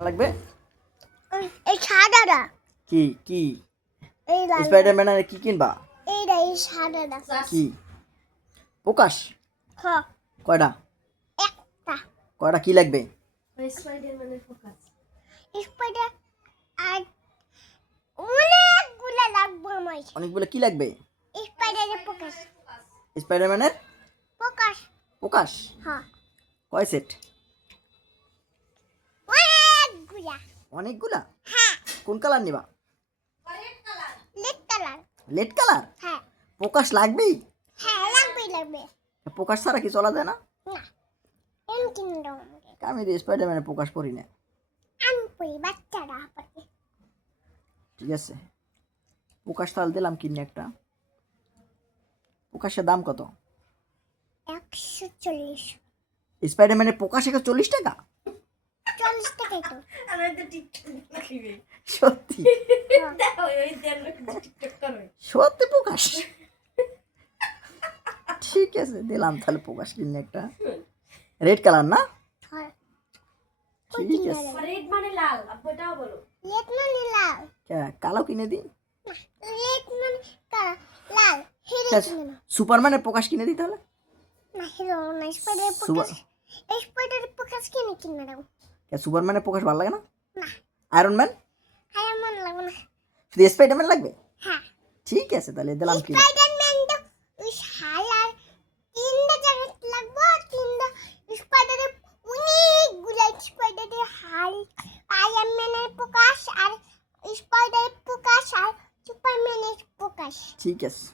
লাগবে এই সাদাটা কি কি এই লাল স্পাইডারম্যানের কি কিনবা এই সাদাটা কি প্রকাশ হ কয়টা একটা কয়টা কি লাগবে স্পাইডার আর অনেকগুলো লাগবে আমার অনেকগুলো কি লাগবে স্পাইডারের প্রকাশ স্পাইডারম্যানের প্রকাশ প্রকাশ হ্যাঁ কয় সেট অনেকগুলা অনেকগুলা হ্যাঁ কোন কালার নিবা লেট কালার লেড কালার হ্যাঁ প্রকাশ লাগবেই হ্যাঁ লাগবে প্রকাশ ছাড়া কি চলা যায় না না এমন কিনলাম আমি তো স্পাইডারম্যানের প্রকাশ পড়ি না আমি পড়ি বাচ্চারা পড়ে ঠিক আছে প্রকাশ তাহলে দিলাম কিনে একটা প্রকাশের দাম কত 140 স্পাইডারম্যানের প্রকাশ 140 টাকা 40 টাকাই তো সত্যি সত্যি প্রকাশ ঠিক আছে দিলাম তাহলে প্রকাশ কিনে একটা রেড কালার না হ্যাঁ ঠিক আছে রেড মানে লাল আপনাটাও বলো লেট মানে লাল কালো কিনে দিই লেট মানে লাল হিরো কিনে না সুপারম্যানের প্রকাশ কিনে দিই তাহলে না হিরো না স্পাইডার প্রকাশ স্পাইডার প্রকাশ কিনে দাও সুপারম্যানের প্রকাশ ভালো লাগে না না আয়রন ম্যান হ্যাঁ মন লাগবে না শুধু স্পাইডারম্যান লাগবে হ্যাঁ ঠিক আছে তাহলে দিলাম কিনে স্পাইডারম্যান তো ওই শালার তিনটা জায়গা লাগবে তিনটা স্পাইডারের অনেকগুলো স্পাইডারের হাল আয়রন ম্যানের প্রকাশ আর স্পাইডারের প্রকাশ আর সুপারম্যানের প্রকাশ ঠিক আছে